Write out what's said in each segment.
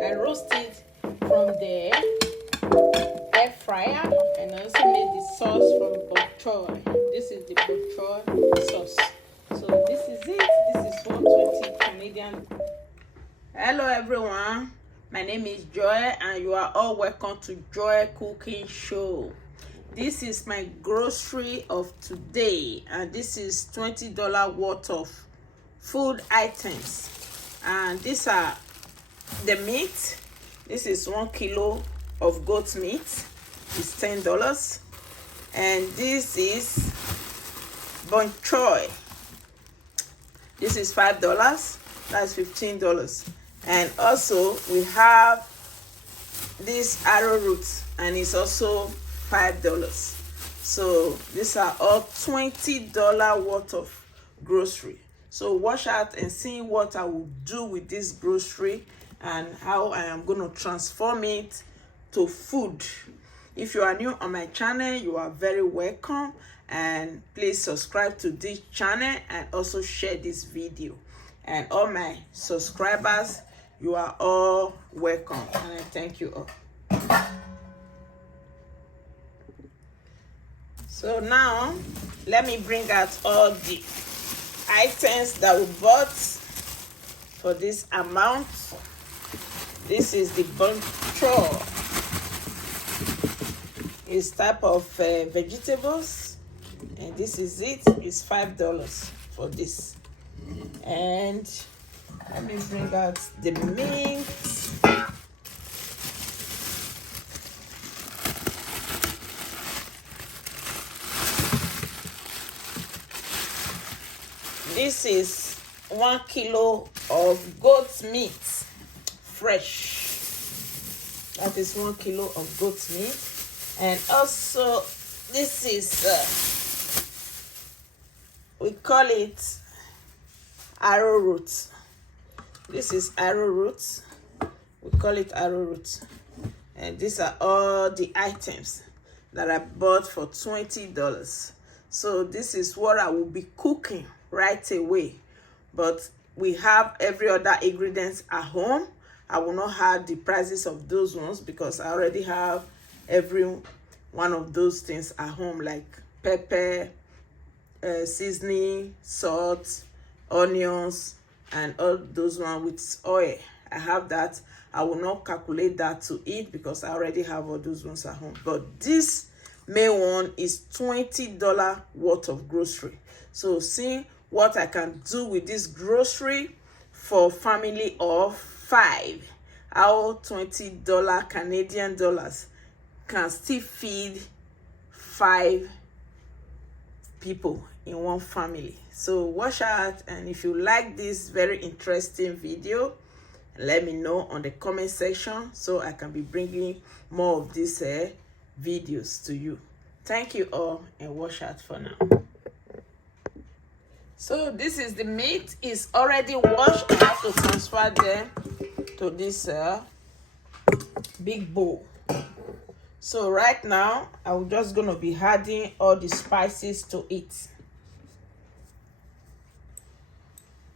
I roast it from the air fryer, and I also made the sauce from bok choy. This is the bok choy sauce. So this is it. This is 120 Canadian. Hello everyone, my name is Joy and you are all welcome to Joy Cooking Show. This is my grocery of today, and this is $20 worth of food items. And these are the meat. This is 1 kilo of goat meat. It's $10. And this is bok choy. This is $5. That's $15. And also we have this arrowroot, and it's also $5. So these are all $20 worth of grocery. So watch out and see what I will do with this grocery and how I am going to transform it to food. If you are new on my channel, you are very welcome, and please subscribe to this channel and also share this video. And all my subscribers, you are all welcome, and I thank you all. So now let me bring out all the items that we bought for this amount. This is the bok choy. It's type of vegetables, and this is it. It's $5 for this. And let me bring out the meat. This is 1 kilo of goat meat, fresh. That is 1 kilo of goat meat. And also this is we call it arrowroot. This is arrowroot. We call it arrowroot. And these are all the items that I bought for $20. So this is what I will be cooking right away. But we have every other ingredients at home. I will not have the prices of those ones because I already have every one of those things at home, like pepper, seasoning, salt, onions, and all those ones with oil. I have that. I will not calculate that to eat because I already have all those ones at home. But this main one is $20 worth of grocery. So see what I can do with this grocery for family of 5. Our $20 Canadian dollars can still feed 5 people in one family. So watch out, and if you like this very interesting video, let me know on the comment section so I can be bringing more of these videos to you. Thank you all, and watch out for now. So this is the meat. Is already washed. I have to transfer them to this big bowl. So right now I'm just gonna be adding all the spices to it.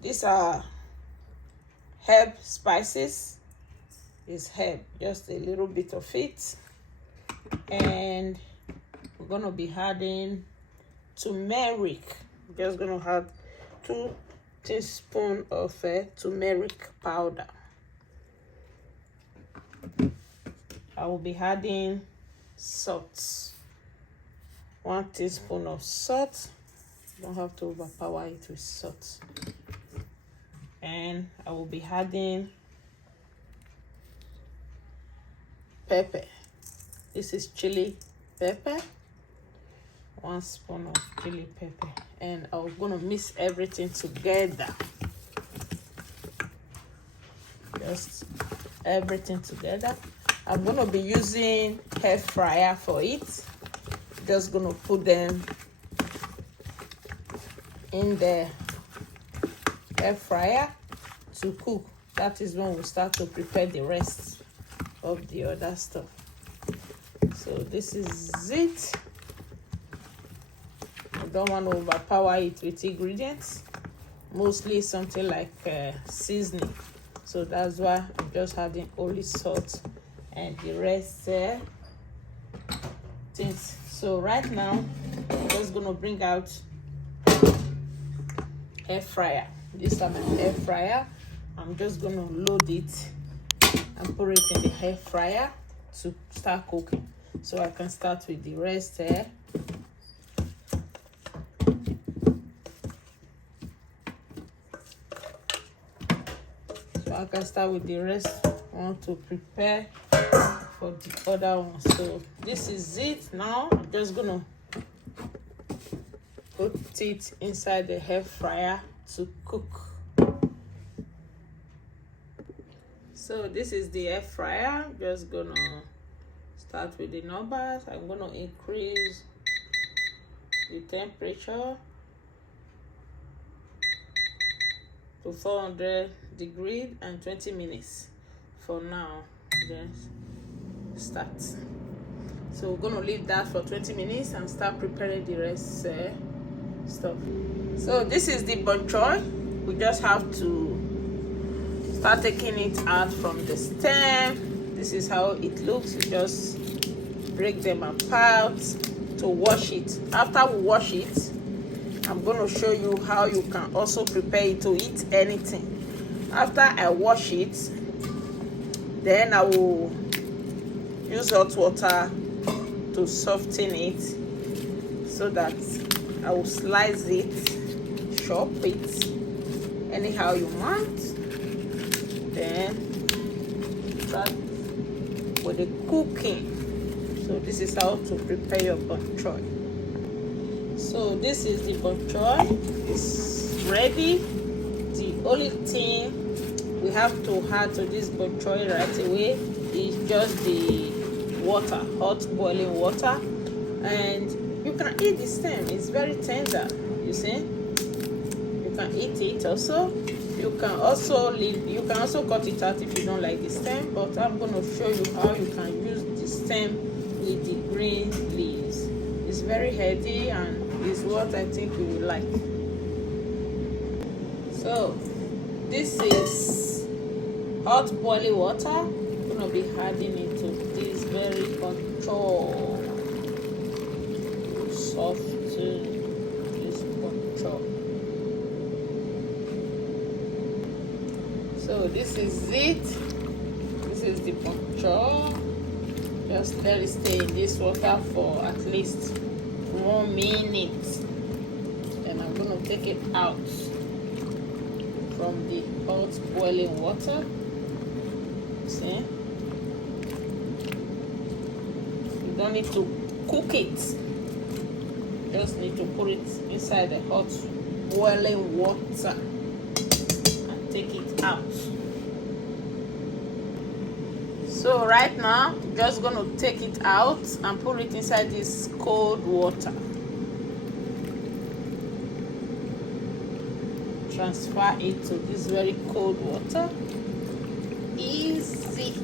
These are herb spices. It's herb, just a little bit of it. And we're gonna be adding turmeric. Just gonna add 2 teaspoons of turmeric powder. I will be adding salt. 1 teaspoon of salt. Don't have to overpower it with salt. And I will be adding pepper. This is chili pepper. 1 spoon of chili pepper. And I'm gonna mix everything together. Just everything together. I'm gonna be using air fryer for it. Just gonna put them in the air fryer to cook. That is when we start to prepare the rest of the other stuff. So this is it. I don't want to overpower it with ingredients. Mostly something like seasoning. so that's why I'm just adding only salt and the rest things. So right now I'm just gonna bring out air fryer. This is my air fryer. I'm just gonna load it and put it in the air fryer to start cooking, so I can start with the rest here. So I can start with the rest. I want to prepare for the other one. So this is it. Now I'm just gonna put it inside the air fryer to cook. So this is the air fryer. I'm just gonna start with the numbers. I'm gonna increase the temperature to 400 degrees and 20 minutes for now. Just start. So we're gonna leave that for 20 minutes and start preparing the rest stuff. So this is the bok choy. We just have to start taking it out from the stem. This is how it looks. You just break them apart to wash it. After we wash it, I'm going to show you how you can also prepare it to eat anything. After I wash it, then I will use hot water to soften it, so that I will slice it, chop it anyhow you want. Then start with the cooking. So this is how to prepare your bok choy. So this is the bok choy. It's ready. The only thing we have to add to this bok choy right away is just the water, hot boiling water, and you can eat the stem. It's very tender, you see. You can eat it also. You can also cut it out if you don't like the stem, but I'm going to show you how you can use the stem with the green leaves. It's very healthy and is what I think you will like. So this is hot boiling water. I'm going to be adding it to this very control soft this control. So this is it. This is the bok choy. Just let it stay in this water for at least 1 minute. Then I'm going to take it out from the hot boiling water. See? You don't need to cook it. You just need to put it inside the hot boiling water and take it out. So right now, I'm just going to take it out and put it inside this cold water. Transfer it to this very cold water. Easy.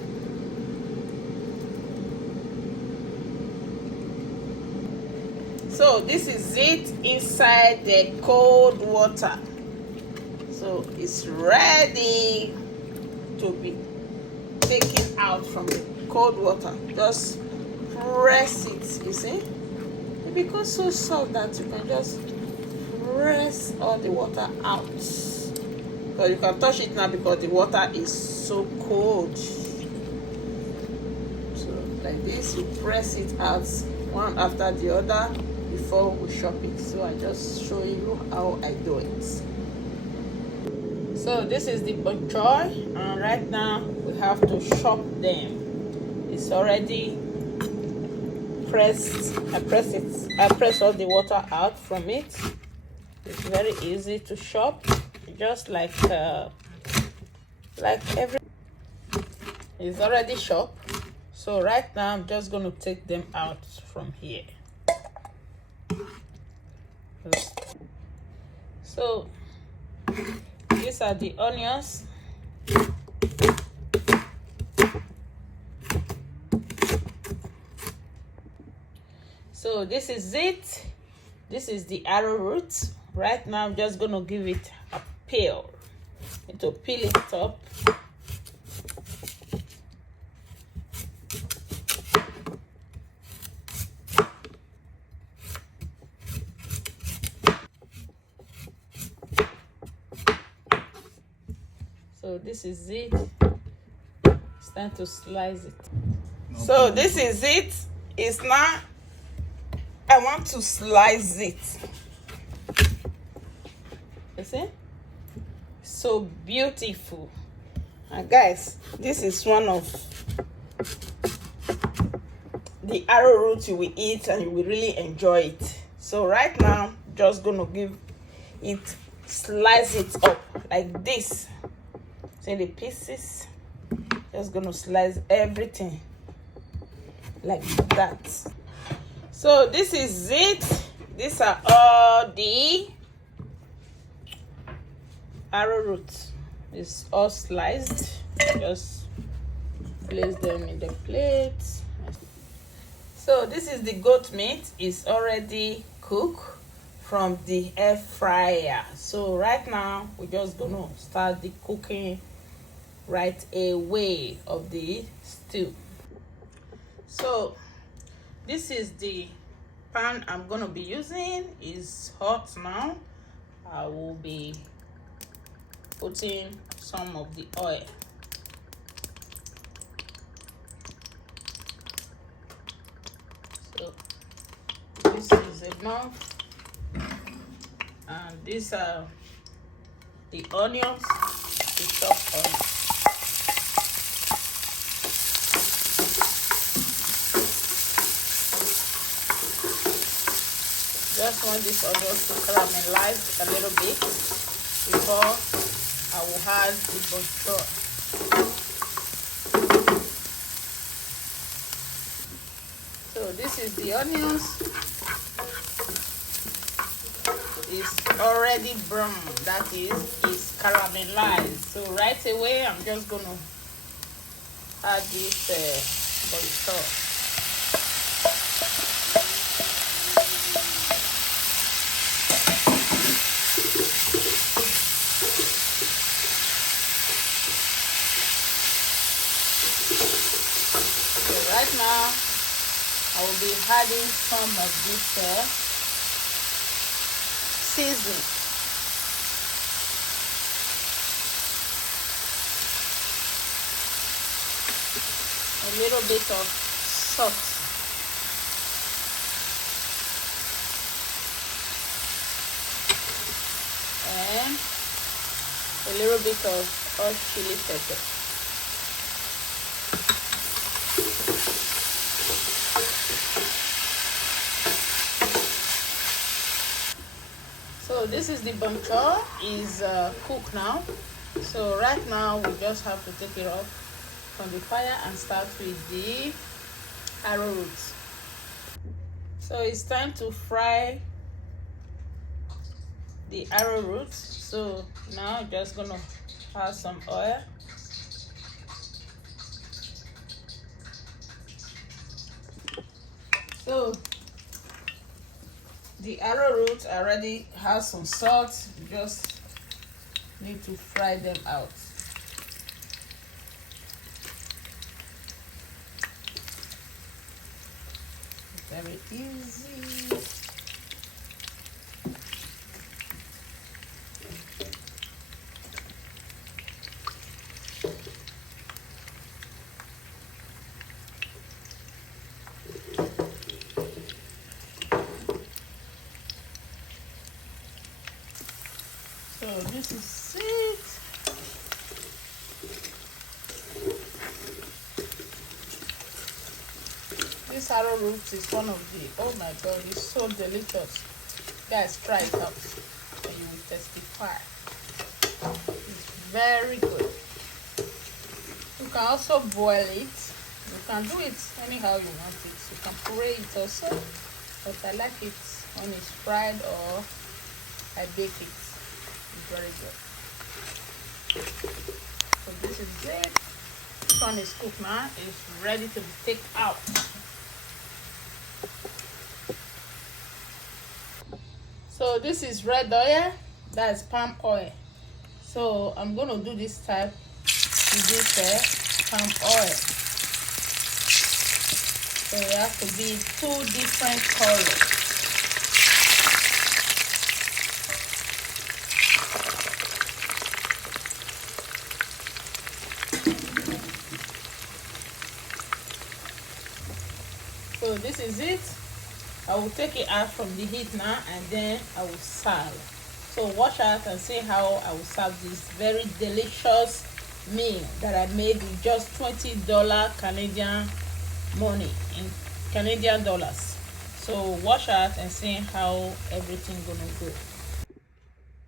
So this is it inside the cold water. So it's ready to be taken out from the cold water. Just press it, you see. It becomes so soft that you can just press all the water out. So you can touch it now because the water is so cold. So like this, you press it out one after the other before we chop it. So I just show you how I do it. So this is the bok choy, and right now we have to chop them. It's already pressed. I press all the water out from it. It's very easy to chop, just like every. It's already chopped. So right now I'm just going to take them out from here. So these are the onions. So this is it. This is the arrowroot. Right now I'm just going to give it a peel. To peel it up So this is it. It's time to slice it. So this is it. It's now, I want to slice it. You see? So beautiful. And guys, this is one of the arrowroot you will eat and you will really enjoy it. So right now, just gonna give it, slice it up like this. See the pieces? Just gonna slice everything like that. So this is it. These are all the arrowroot. It's all sliced. Just place them in the plate. So this is the goat meat. It's already cooked from the air fryer. So right now we're just gonna start the cooking right away of the stew. So this is the pan I'm gonna be using. It's hot now. I will be putting some of the oil. So this is enough, and these are the onions, the chopped onions. Just want this onions to caramelize a little bit before I will add the butter. So this is the onions. It's already brown. That is, it's caramelized. So right away, I'm just gonna add this butter. Right now, I will be adding some of this seasoning. A little bit of salt. And a little bit of hot chili pepper. So this is the bonchor, is cooked now. So right now we just have to take it off from the fire and start with the arrowroot. So it's time to fry the arrowroot. So now I'm just gonna add some oil. So the arrowroot already has some salt. You just need to fry them out. Very easy. So this is it. This arrowroot is one of the, oh my god, it's so delicious. Guys, try it out and you will testify. It's very good. You can also boil it. You can do it anyhow you want it. You can puree it also, but I like it when it's fried or I bake it. It's very good. So this is it. This one is cooked now. It's ready to be taken out. So this is red oil. That's palm oil. So I'm gonna do this type with this palm oil. So it has to be 2 different colors. So this is it. I will take it out from the heat now, and then I will serve. So watch out and see how I will serve this very delicious meal that I made with just $20 Canadian money, in Canadian dollars. So watch out and see how everything gonna go.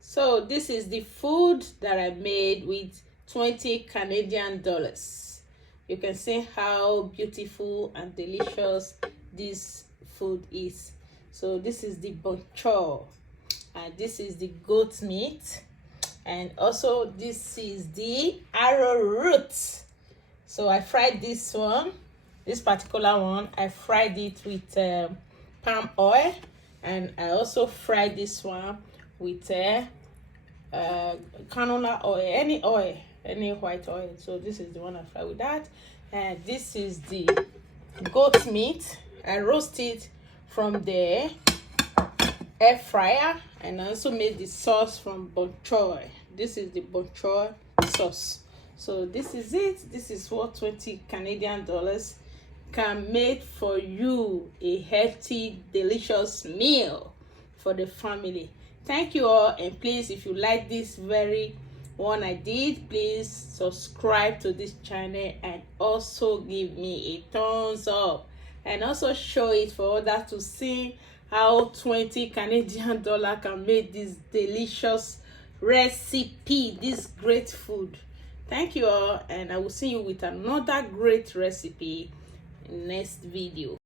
So this is the food that I made with 20 Canadian dollars. You can see how beautiful and delicious this food is. So this is the bonchor, and this is the goat meat, and also this is the arrowroot. So I fried this one, this particular one. I fried it with palm oil, and I also fried this one with canola oil, any white oil. So this is the one I fried with that. And this is the goat meat. I roast it from the air fryer, and I also made the sauce from bonchor. This is the bonchor sauce. So this is it. This is what 20 Canadian dollars can make for you, a healthy, delicious meal for the family. Thank you all, and please, if you like this very one I did, please subscribe to this channel and also give me a thumbs up, and also show it for others to see how 20 Canadian dollar can make this delicious recipe, this great food. Thank you all, and I will see you with another great recipe in next video.